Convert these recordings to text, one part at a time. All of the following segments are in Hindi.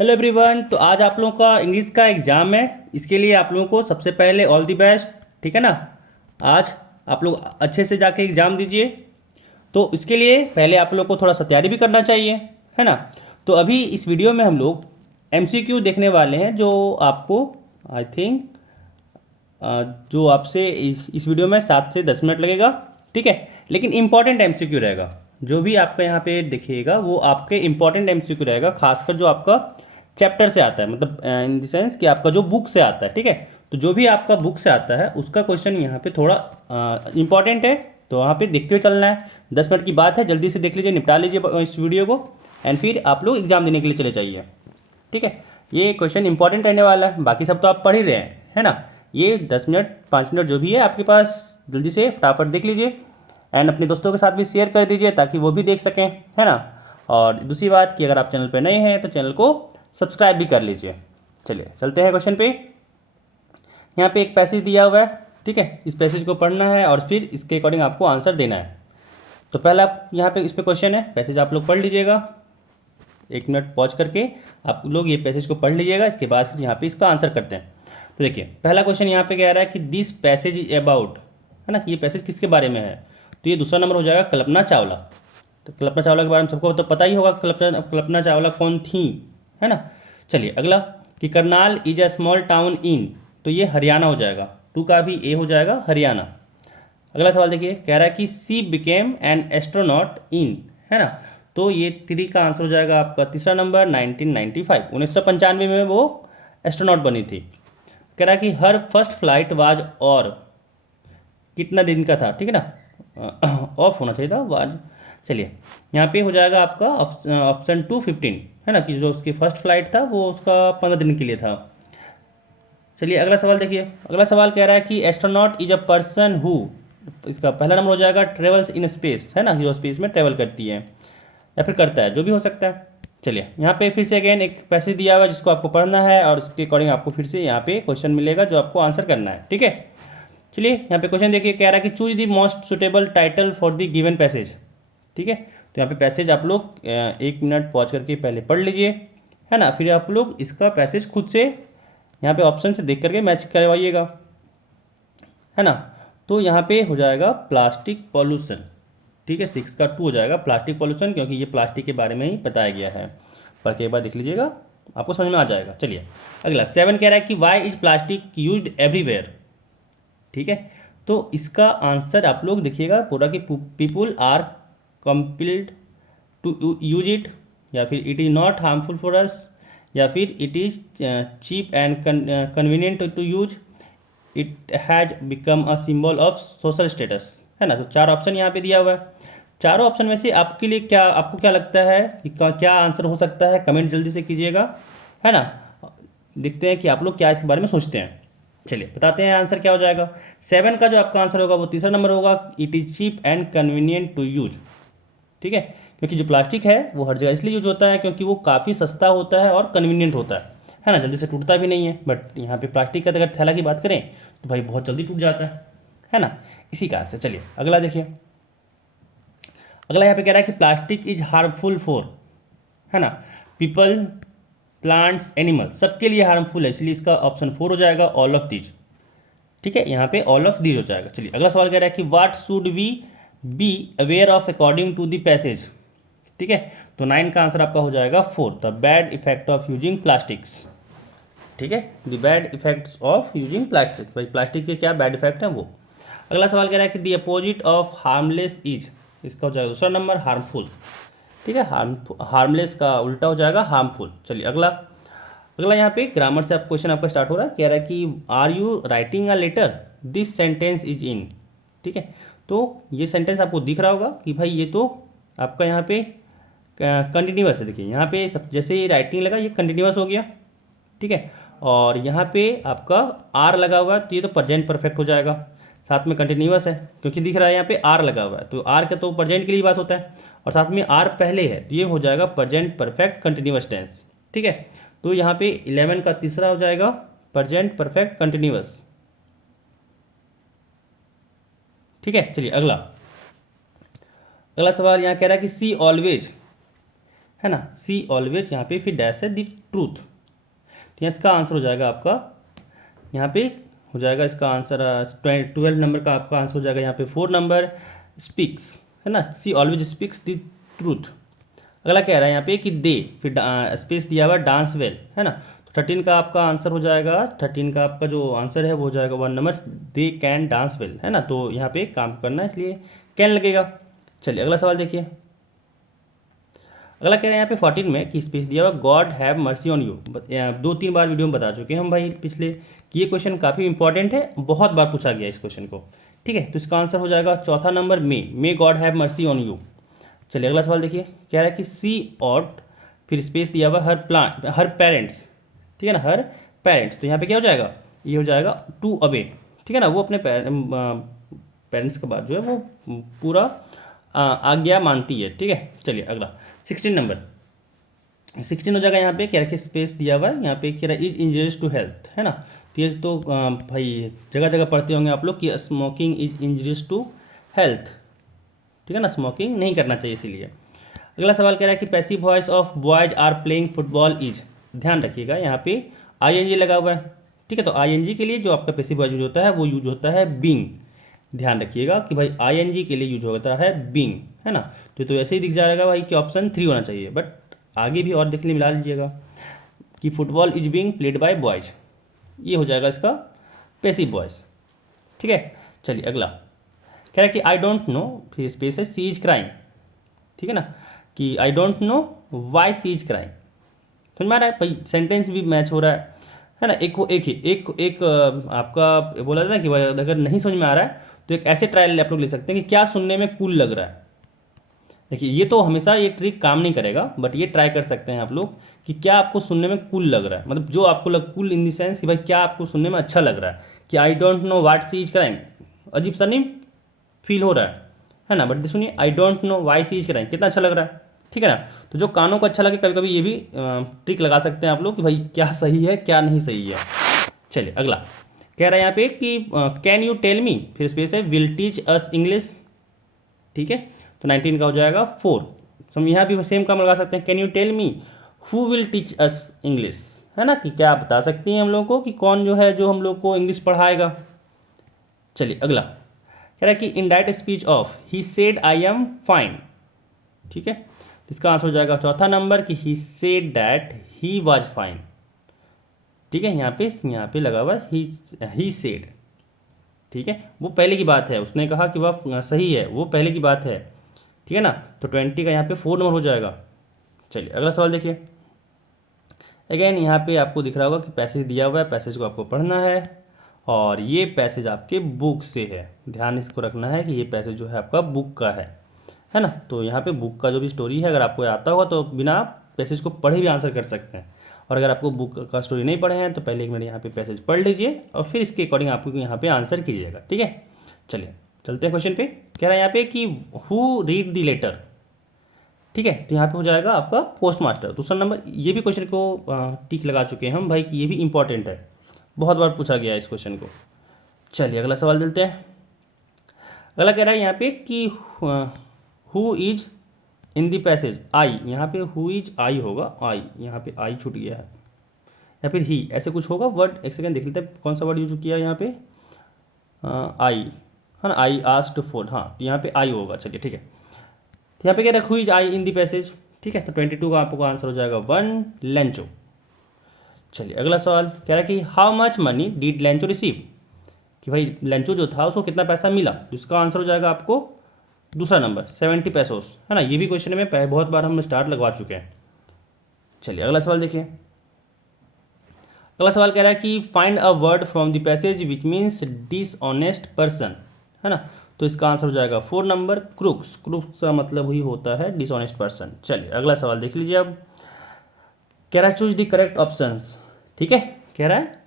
Hello everyone. तो आज आप लोगों का इंग्लिश का एग्ज़ाम है। इसके लिए आप लोगों को सबसे पहले ऑल दी बेस्ट। ठीक है ना। आज आप लोग अच्छे से जाके एग्ज़ाम दीजिए। तो इसके लिए पहले आप लोग को थोड़ा सा तैयारी भी करना चाहिए, है ना। तो अभी इस वीडियो में हम लोग एमसीक्यू देखने वाले हैं, जो आपको आई थिंक जो आपसे इस वीडियो में 7 से 10 मिनट लगेगा। ठीक है। लेकिन इंपॉर्टेंट एमसीक्यू रहेगा। जो भी आपका यहाँ पे देखिएगा वो आपके इंपॉर्टेंट एमसीक्यू रहेगा, खासकर जो आपका चैप्टर से आता है, मतलब इन द सेंस कि आपका जो बुक से आता है। ठीक है। तो जो भी आपका बुक से आता है उसका क्वेश्चन यहाँ पे थोड़ा इंपॉर्टेंट है, तो वहाँ पे देखते हुए चलना है। 10 मिनट की बात है, जल्दी से देख लीजिए, निपटा लीजिए इस वीडियो को, एंड फिर आप लोग एग्जाम देने के लिए चले जाइए। ठीक है। ये क्वेश्चन इंपॉर्टेंट रहने वाला है, बाकी सब तो आप पढ़ ही रहे हैं, है ना। ये 10 मिनट 5 मिनट जो भी है आपके पास, जल्दी से फटाफट देख लीजिए, एंड अपने दोस्तों के साथ भी शेयर कर दीजिए ताकि वो भी देख सकें, है ना। और दूसरी बात कि अगर आप चैनल पर नए हैं तो चैनल को सब्सक्राइब भी कर लीजिए। चलिए चलते हैं क्वेश्चन पे। यहाँ पे एक पैसेज दिया हुआ है। ठीक है। इस पैसेज को पढ़ना है और फिर इसके अकॉर्डिंग आपको आंसर देना है। तो पहला यहाँ पे इस पे क्वेश्चन है, पैसेज आप लोग पढ़ लीजिएगा। 1 मिनट पॉज करके आप लोग ये पैसेज को पढ़ लीजिएगा, इसके बाद फिर यहाँ पे इसका आंसर करते हैं। तो देखिए पहला क्वेश्चन यहाँ पे कह रहा है कि दिस पैसेज इज अबाउट, है ना, कि ये पैसेज किसके बारे में है। तो ये दूसरा नंबर हो जाएगा कल्पना चावला। तो कल्पना चावला के बारे में सबको तो पता ही होगा, कल्पना चावला कौन थी, है ना। चलिए अगला, कि Karnal is a small town in, तो ये हरियाणा हो जाएगा, टू का भी ए हो जाएगा, हरियाणा। अगला सवाल देखिए, कह रहा है कि सी बिकेम एन एस्ट्रोनॉट इन, है ना। तो ये 3 का आंसर हो जाएगा आपका तीसरा नंबर, 1995, 1995 में वो एस्ट्रोनॉट बनी थी। कह रहा है कि हर फर्स्ट फ्लाइट वाज, और कितना दिन का था, ठीक है ना, ऑफ होना चाहिए था वाज। चलिए यहाँ पे हो जाएगा आपका ऑप्शन 2 15, है ना, कि जो उसकी फर्स्ट फ्लाइट था वो उसका 15 दिन के लिए था। चलिए अगला सवाल देखिए। अगला सवाल कह रहा है कि astronaut is a person who, इसका पहला नंबर हो जाएगा ट्रेवल्स इन स्पेस, है ना, जो स्पेस में ट्रेवल करती है या फिर करता है, जो भी हो सकता है। चलिए यहाँ पे फिर से अगेन एक पैसेज दिया हुआ है जिसको आपको पढ़ना है, और उसके अकॉर्डिंग आपको फिर से यहाँ पे क्वेश्चन मिलेगा जो आपको आंसर करना है। ठीक है। चलिए यहाँ पे क्वेश्चन देखिए, कह रहा है कि choose the most suitable title for the given passage. ठीक है। तो यहाँ पे पैसेज आप लोग 1 मिनट पॉज करके पहले पढ़ लीजिए, है ना, फिर आप लोग इसका पैसेज खुद से यहाँ पे ऑप्शन से देख करके मैच करवाइएगा, है ना। तो यहाँ पे हो जाएगा प्लास्टिक पॉल्यूशन। ठीक है, 6 का 2 हो जाएगा प्लास्टिक पॉल्यूशन, क्योंकि ये प्लास्टिक के बारे में ही बताया गया है। पढ़ के एक बार देख लीजिएगा, आपको समझ में आ जाएगा। चलिए अगला 7 कह रहा है कि why is plastic used everywhere. ठीक है। तो इसका आंसर आप लोग देखिएगा पूरा, कि people are compelled to use it, या फिर it is not harmful for us, या फिर it is cheap and convenient to use, it has become a symbol of social status, है ना। तो 4 ऑप्शन यहाँ पे दिया हुआ है। चारों ऑप्शन में से आपके लिए क्या, आपको क्या लगता है कि क्या आंसर हो सकता है, कमेंट जल्दी से कीजिएगा, है ना। देखते हैं कि आप लोग क्या इसके बारे में सोचते हैं। चलिए बताते हैं आंसर क्या हो जाएगा। 7 का जो आपका आंसर होगा वो तीसरा नंबर होगा, it is cheap and convenient to use. ठीक है। क्योंकि जो प्लास्टिक है वो हर जगह इसलिए यूज होता है क्योंकि वो काफ़ी सस्ता होता है और कन्वीनियंट होता है ना, जल्दी से टूटता भी नहीं है। बट यहाँ पे प्लास्टिक का अगर थैला की बात करें तो भाई बहुत जल्दी टूट जाता है ना। इसी का आंसर। चलिए अगला देखिए। अगला यहाँ पे कह रहा है कि प्लास्टिक इज हार्मफुल फॉर, है ना, पीपल प्लांट्स एनिमल, सबके लिए हार्मफुल है, इसलिए इसका ऑप्शन 4 हो जाएगा, ऑल ऑफ दीज। ठीक है, यहाँ पे ऑल ऑफ दीज हो जाएगा। चलिए अगला सवाल कह रहा है कि what should we be aware of according to the passage. ठीक है। तो 9 का आंसर आपका हो जाएगा 4, the bad effect of using plastics. ठीक है, the bad effects of using plastic, भाई प्लास्टिक के क्या बैड इफेक्ट है वो। अगला सवाल कह रहा है कि the opposite of harmless is, इसका हो जाएगा दूसरा नंबर, हार्मफुल। ठीक है, हार्मलेस का उल्टा हो जाएगा हार्मफुल। चलिए अगला। अगला यहाँ पे ग्रामर से आप क्वेश्चन आपका स्टार्ट हो रहा है, कह रहा है कि are you writing a letter, this sentence is in. ठीक है। तो ये सेंटेंस आपको दिख रहा होगा कि भाई ये तो आपका यहाँ पे कंटिन्यूअस है। देखिए यहाँ पे सब जैसे ही राइटिंग लगा ये कंटिन्यूअस हो गया। ठीक है। और यहाँ पे आपका आर लगा हुआ है तो ये तो प्रेजेंट परफेक्ट हो जाएगा, साथ में कंटिन्यूअस है क्योंकि दिख रहा है यहाँ पे आर लगा हुआ है, तो आर का तो प्रेजेंट के लिए बात होता है, और साथ में आर पहले है तो ये हो जाएगा प्रेजेंट परफेक्ट कंटिन्यूअस टेंस। ठीक है। तो यहाँ पे 11 का तीसरा हो जाएगा प्रेजेंट परफेक्ट कंटिन्यूअस। ठीक है। चलिए अगला। अगला सवाल यहाँ कह रहा है कि सी ऑलवेज है ना, सी ऑलवेज, यहाँ पे फिर डैश है द ट्रूथ। तो इसका आंसर हो जाएगा आपका, यहाँ पे हो जाएगा इसका आंसर 12 नंबर का आपका आंसर हो जाएगा यहाँ पे 4 नंबर स्पीक्स, है ना, सी ऑलवेज स्पीक्स द ट्रूथ। अगला कह रहा है यहाँ पे कि दे, फिर स्पेस दिया हुआ डांस वेल, है ना। तो 13 का आपका आंसर हो जाएगा, 13 का आपका जो आंसर है वो हो जाएगा 1 number, they can dance well, है ना। तो यहाँ पे काम करना है इसलिए कैन लगेगा। चलिए अगला सवाल देखिए। अगला कह रहे हैं यहाँ पे 14 में कि स्पेस दिया हुआ God have mercy on you. 2-3 bar video में बता चुके हैं हम भाई पिछले कि ये क्वेश्चन काफ़ी इंपॉर्टेंट है, बहुत बार पूछा गया इस क्वेश्चन को, ठीक है। तो इसका आंसर हो जाएगा चौथा number may God have mercy on you. चलिए अगला सवाल देखिए। कह रहा है कि सी ऑट, फिर स्पेस दिया हुआ हर पेरेंट्स, ठीक है ना, हर पेरेंट्स। तो यहाँ पे क्या हो जाएगा, ये हो जाएगा टू अवे, ठीक है ना, वो अपने पेरेंट्स के बाद जो है वो पूरा आज्ञा मानती है, ठीक है। चलिए अगला 16 नंबर, 16 हो जाएगा यहाँ पे। क्या रखे स्पेस दिया हुआ है यहाँ पे, कह रहा है इज इंजरियस टू हेल्थ, है ना। तो ये तो भाई जगह जगह पढ़ते होंगे आप लोग कि smoking is injurious to health, ठीक है ना, स्मोकिंग नहीं करना चाहिए इसीलिए। अगला सवाल कह रहा है कि passive voice of boys are playing football is. ध्यान रखिएगा यहाँ पे आईएनजी लगा हुआ है, ठीक है। तो आईएनजी के लिए जो आपका पैसिव वॉइस यूज होता है वो यूज होता है बीइंग। ध्यान रखिएगा कि भाई आईएनजी के लिए यूज होता है बीइंग, है ना। तो ऐसे ही दिख जाएगा भाई कि ऑप्शन 3 होना चाहिए, बट आगे भी और देखने मिला लीजिएगा कि football is being played by boys, ये हो जाएगा इसका पैसिव वॉइस, ठीक है। चलिए अगला कह रहा है कि आई डोंट नो, फिर स्पेस है सी इज क्राइंग, ठीक है ना, कि I don't know why she is crying. समझ में आ रहा है भाई, सेंटेंस भी मैच हो रहा है ना। एक आपका बोला था ना कि भाई अगर नहीं समझ में आ रहा है तो एक ऐसे ट्रायल आप लोग ले सकते हैं कि क्या सुनने में कूल लग रहा है। देखिए ये तो हमेशा ये ट्रिक काम नहीं करेगा, बट ये ट्राई कर सकते हैं आप लोग कि क्या आपको सुनने में कूल लग रहा है, मतलब जो आपको कूल इन द सेंस कि भाई क्या आपको सुनने में अच्छा लग रहा है। कि I don't know what she is crying, अजीब सा नहीं फील हो रहा है ना, बट सुनिए I don't know why she is crying, कितना अच्छा लग रहा है, ठीक है ना। तो जो कानों को अच्छा लगे, कभी कभी ये भी ट्रिक लगा सकते हैं आप लोग कि भाई क्या सही है क्या नहीं सही है। चलिए अगला कह रहा है यहाँ पे कि कैन यू टेल मी, फिर स्पेस है विल टीच अस इंग्लिश, ठीक है। तो 19 का हो जाएगा 4। तो हम यहाँ भी सेम काम लगा सकते हैं, can you tell me who will teach us English, है ना, कि क्या आप बता सकती हैं हम लोग को कि कौन जो है जो हम लोग को इंग्लिश पढ़ाएगा। चलिए अगला कह रहा है कि in direct speech of he said I am fine, ठीक है। इसका आंसर हो जाएगा चौथा नंबर कि he said that he was fine, ठीक है। यहाँ पे लगा हुआ ही सेड, ठीक है, वो पहले की बात है, उसने कहा कि वह सही है, वो पहले की बात है, ठीक है ना। तो 20 का यहाँ पे 4 नंबर हो जाएगा। चलिए अगला सवाल देखिए। अगेन यहाँ पे आपको दिख रहा होगा कि पैसेज दिया हुआ है, पैसेज को आपको पढ़ना है और ये पैसेज आपके बुक से है। ध्यान इसको रखना है कि ये पैसेज जो है आपका बुक का है ना। तो यहाँ पे बुक का जो भी स्टोरी है अगर आपको आता होगा तो बिना पैसेज को पढ़े भी आंसर कर सकते हैं, और अगर आपको बुक का स्टोरी नहीं पढ़े हैं तो पहले 1 मिनट यहाँ पे पैसेज पढ़ लीजिए और फिर इसके अकॉर्डिंग आपको यहाँ पे आंसर कीजिएगा, ठीक है। चलिए चलते हैं क्वेश्चन पे। कह रहा है यहाँ पे कि हु रीड द लेटर, ठीक है। तो यहाँ पे हो जाएगा आपका पोस्ट मास्टर। दूसरा नंबर, ये भी क्वेश्चन को टिक लगा चुके हैं हम भाई कि ये भी इंपॉर्टेंट है, बहुत बार पूछा गया है इस क्वेश्चन को। चलिए अगला सवाल देते हैं। अगला कह रहा है यहाँ पे कि who is in the passage I, यहाँ पे हु इज आई होगा, आई यहाँ पे आई छूट गया है, या फिर ही ऐसे कुछ होगा वर्ड। एक सेकंड देख लेते हैं कौन सा वर्ड यूज किया है यहाँ पे, आई, है ना, आई आस्क्ड फॉर, हाँ यहाँ पे आई होगा। चलिए ठीक है, तो यहाँ पे कह रहा है who is I in the passage, ठीक है। तो 22 का आपको आंसर हो जाएगा 1 लेंचो। चलिए अगला सवाल कह रहा है कि how much money did Lencho receive, कि भाई लेंचो जो था उसको कितना पैसा मिला। जिसका आंसर हो जाएगा आपको दूसरा नंबर 70 पैसोस, है ना। ये भी क्वेश्चन में बहुत बार हम स्टार्ट लगवा चुके हैं। चलिए अगला सवाल देखिए। अगला सवाल कह रहा है कि find a word from the passage which means dishonest person, है ना। तो इसका आंसर हो जाएगा 4 नंबर क्रूक्स। क्रूक्स का मतलब ही होता है डिसऑनेस्ट पर्सन। चलिए अगला सवाल देख लीजिए। अब कह रहा है चूज द करेक्ट ऑप्शंस, ठीक है। कह रहा है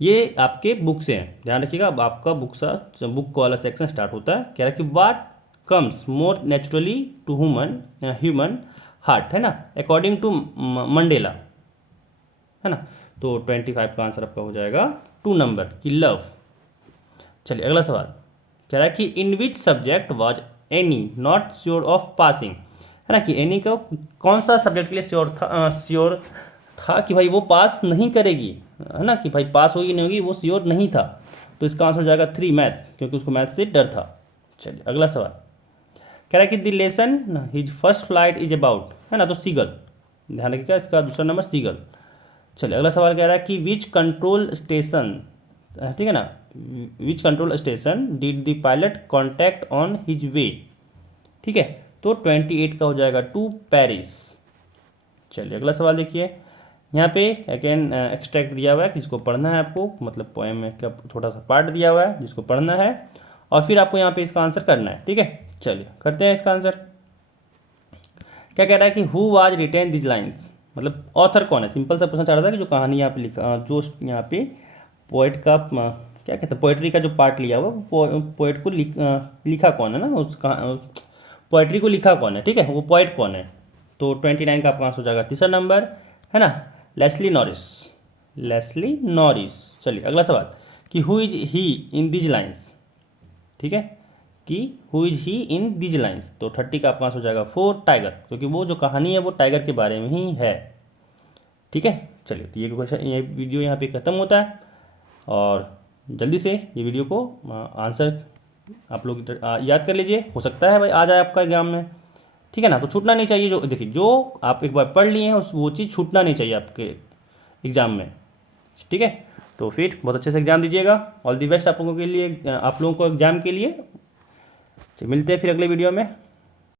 ये आपके बुक से हैं, ध्यान रखिएगा। अब आपका बुक वाला सेक्शन स्टार्ट होता है। कह रहा है कि what comes more naturally to human heart, है ना, अकॉर्डिंग टू मंडेला, है ना। तो 25 का आंसर आपका हो जाएगा 2 नंबर की लव। चलिए अगला सवाल कह रहा है कि in which subject was Annie not sure of passing, है ना, कि एनी को कौन सा सब्जेक्ट के लिए श्योर था कि भाई वो पास नहीं करेगी, है ना, कि भाई पास होगी नहीं होगी वो श्योर नहीं था। तो इसका आंसर हो जाएगा 3 मैथ्स, क्योंकि उसको मैथ्स से डर था। चलिए अगला सवाल कह रहा है कि the lesson his first flight is about, है ना, तो सीगल, ध्यान रखिएगा इसका दूसरा नंबर सीगल। चलिए अगला सवाल कह रहा है कि विच कंट्रोल स्टेशन, ठीक है ना, which control station did the pilot contact on his way, ठीक है, तो 28 का हो जाएगा टू पेरिस। चलिए अगला सवाल देखिए, यहाँ पे अगेन एक्सट्रैक्ट दिया हुआ है जिसको पढ़ना है आपको, मतलब पोएम में का छोटा सा पार्ट दिया हुआ है जिसको पढ़ना है और फिर आपको यहाँ पे इसका आंसर करना है, ठीक है। चलिए करते हैं इसका आंसर। क्या कह रहा है कि who was written these lines, मतलब ऑथर कौन है, सिंपल सा पूछना चाह रहा था कि जो कहानी यहाँ पे लिखा, जो यहाँ पे पोइट का क्या कहते हैं पोइट्री का जो पार्ट लिया हुआ पोइट को लिखा कौन है ना, उसका पोइट्री को लिखा कौन है, ठीक है, वो पोइट कौन है। तो 29 का आपका आंसर हो जाएगा तीसरा नंबर, है ना, लेस्ली नॉरिस, लेस्ली नॉरिस। चलिए अगला सवाल कि who is he in these lines, ठीक है, कि who is he in these lines, तो 30 का आपका आंसर हो जाएगा 4 टाइगर, क्योंकि वो जो कहानी है वो टाइगर के बारे में ही है, ठीक है। चलिए तो ये क्वेश्चन, ये वीडियो यहाँ पे ख़त्म होता है और जल्दी से ये वीडियो को आंसर आप लोग याद कर लीजिए, हो सकता है भाई आ जाए आपका एग्जाम में, ठीक है ना। तो छूटना नहीं चाहिए, जो देखिए जो आप एक बार पढ़ लिए हैं उस वो चीज़ छूटना नहीं चाहिए आपके एग्ज़ाम में, ठीक है। तो फिर बहुत अच्छे से एग्ज़ाम दीजिएगा, ऑल दी बेस्ट आप लोगों के लिए, आप लोगों को एग्ज़ाम के लिए। मिलते हैं फिर अगले वीडियो में।